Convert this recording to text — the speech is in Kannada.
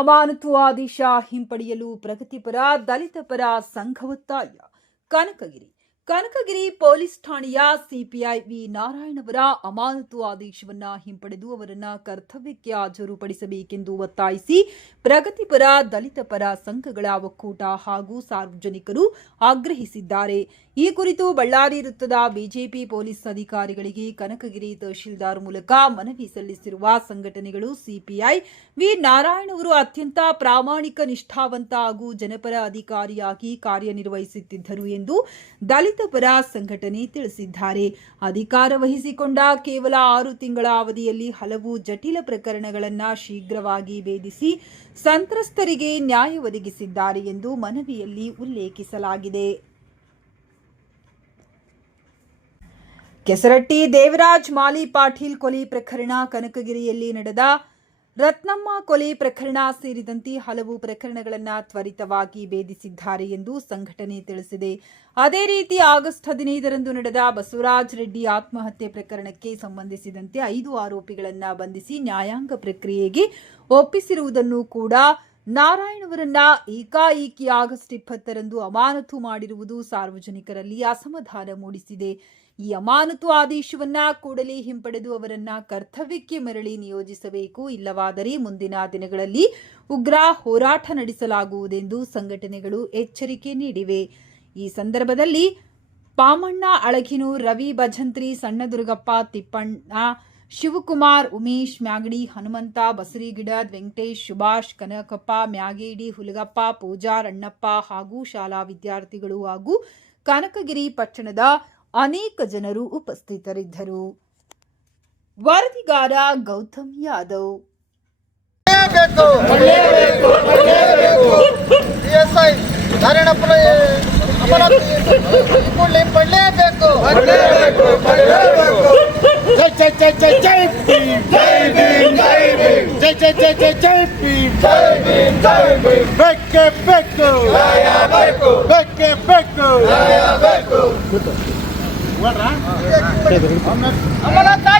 ಅಮಾನತು ಆದೇಶ ಹಿಂಪಡೆಯಲು ಪ್ರಗತಿಪರ ದಲಿತ ಪರ ಸಂಘ ಒತ್ತಾಯ. ಕನಕಗಿರಿ ಪೊಲೀಸ್ ಠಾಣೆಯ ಸಿಪಿಐ ವಿ ನಾರಾಯಣ್ ಅವರ ಅಮಾನತು ಆದೇಶವನ್ನು ಹಿಂಪಡೆದು ಅವರನ್ನು ಕರ್ತವ್ಯಕ್ಕೆ ಹಾಜರುಪಡಿಸಬೇಕೆಂದು ಒತ್ತಾಯಿಸಿ ಪ್ರಗತಿಪರ ದಲಿತ ಪರ ಸಂಘಗಳ ಒಕ್ಕೂಟ ಹಾಗೂ ಸಾರ್ವಜನಿಕರು ಆಗ್ರಹಿಸಿದ್ದಾರೆ. ಈ ಕುರಿತು ಬಳ್ಳಾರಿ ವೃತ್ತದ ಬಿಜೆಪಿ ಪೊಲೀಸ್ ಅಧಿಕಾರಿಗಳಿಗೆ ಕನಕಗಿರಿ ತಹಶೀಲ್ದಾರ್ ಮೂಲಕ ಮನವಿ ಸಲ್ಲಿಸಿರುವ ಸಂಘಟನೆಗಳು ಸಿಪಿಐ ವಿ ನಾರಾಯಣ್ ಅವರು ಅತ್ಯಂತ ಪ್ರಾಮಾಣಿಕ, ನಿಷ್ಠಾವಂತ ಹಾಗೂ ಜನಪರ ಅಧಿಕಾರಿಯಾಗಿ ಕಾರ್ಯನಿರ್ವಹಿಸುತ್ತಿದ್ದರು ಎಂದು ದಲಿತ ಪರ ಸಂಘಟನೆ ತಿಳಿಸಿದ್ದಾರೆ. ಅಧಿಕಾರ ವಹಿಸಿಕೊಂಡ ಕೇವಲ 6 ತಿಂಗಳ ಅವಧಿಯಲ್ಲಿ ಹಲವು ಜಟಿಲ ಪ್ರಕರಣಗಳನ್ನು ಶೀಘ್ರವಾಗಿ ಭೇದಿಸಿ ಸಂತ್ರಸ್ತರಿಗೆ ನ್ಯಾಯ ಒದಗಿಸಿದ್ದಾರೆ ಎಂದು ಮನವಿಯಲ್ಲಿ ಉಲ್ಲೇಖಿಸಲಾಗಿದೆ. ಕೆಸರಟ್ಟಿ ದೇವರಾಜ್ ಮಾಲಿ ಪಾಟೀಲ್ ಕೊಲೆ ಪ್ರಕರಣ, ಕನಕಗಿರಿಯಲ್ಲಿ ನಡೆದ ರತ್ನಮ್ಮ ಕೊಲೆ ಪ್ರಕರಣ ಸೇರಿದಂತೆ ಹಲವು ಪ್ರಕರಣಗಳನ್ನು ತ್ವರಿತವಾಗಿ ಭೇದಿಸಿದ್ದಾರೆ ಎಂದು ಸಂಘಟನೆ ತಿಳಿಸಿದೆ. ಅದೇ ರೀತಿ ಆಗಸ್ಟ್ 15ರಂದು ನಡೆದ ಬಸವರಾಜ ರೆಡ್ಡಿ ಆತ್ಮಹತ್ಯೆ ಪ್ರಕರಣಕ್ಕೆ ಸಂಬಂಧಿಸಿದಂತೆ 5 ಆರೋಪಿಗಳನ್ನು ಬಂಧಿಸಿ ನ್ಯಾಯಾಂಗ ಪ್ರಕ್ರಿಯೆಗೆ ಒಪ್ಪಿಸಿರುವುದನ್ನು ಕೂಡ ನಾರಾಯಣ್ ಅವರನ್ನ ಏಕಾಏಕಿ ಆಗಸ್ಟ್ 20ರಂದು ಅಮಾನತು ಮಾಡಿರುವುದು ಸಾರ್ವಜನಿಕರಲ್ಲಿ ಅಸಮಾಧಾನ ಮೂಡಿಸಿದೆ. ಈ ಅಮಾನತು ಆದೇಶವನ್ನ ಕೂಡಲೇ ಹಿಂಪಡೆದು ಅವರನ್ನ ಕರ್ತವ್ಯಕ್ಕೆ ಮರಳಿ ನಿಯೋಜಿಸಬೇಕು, ಇಲ್ಲವಾದರೆ ಮುಂದಿನ ದಿನಗಳಲ್ಲಿ ಉಗ್ರ ಹೋರಾಟ ನಡೆಸಲಾಗುವುದೆಂದು ಸಂಘಟನೆಗಳು ಎಚ್ಚರಿಕೆ ನೀಡಿವೆ. ಈ ಸಂದರ್ಭದಲ್ಲಿ ಪಾಮಣ್ಣ ಅಳಗಿನೂರ್, ರವಿ ಭಜಂತ್ರಿ, ಸಣ್ಣದುರ್ಗಪ್ಪ, ತಿಪ್ಪಣ್ಣ, ಶಿವಕುಮಾರ್, ಉಮೇಶ್ ಮ್ಯಾಗಡಿ, ಹನುಮಂತ, ಬಸರಿಗಿಡದ್, ವೆಂಕಟೇಶ್, ಸುಭಾಷ್, ಕನಕಪ್ಪ, ಮ್ಯಾಗೇಡಿ, ಹುಲಗಪ್ಪ, ಪೂಜಾರ್, ಅಣ್ಣಪ್ಪ ಹಾಗೂ ಶಾಲಾ ವಿದ್ಯಾರ್ಥಿಗಳು ಹಾಗೂ ಕನಕಗಿರಿ ಪಟ್ಟಣದ ಅನೇಕ ಜನರು ಉಪಸ್ಥಿತರಿದ್ದರು. ವರದಿಗಾರ ಗೌತಮ್ ಯಾದವ್. ಅಮರತಾ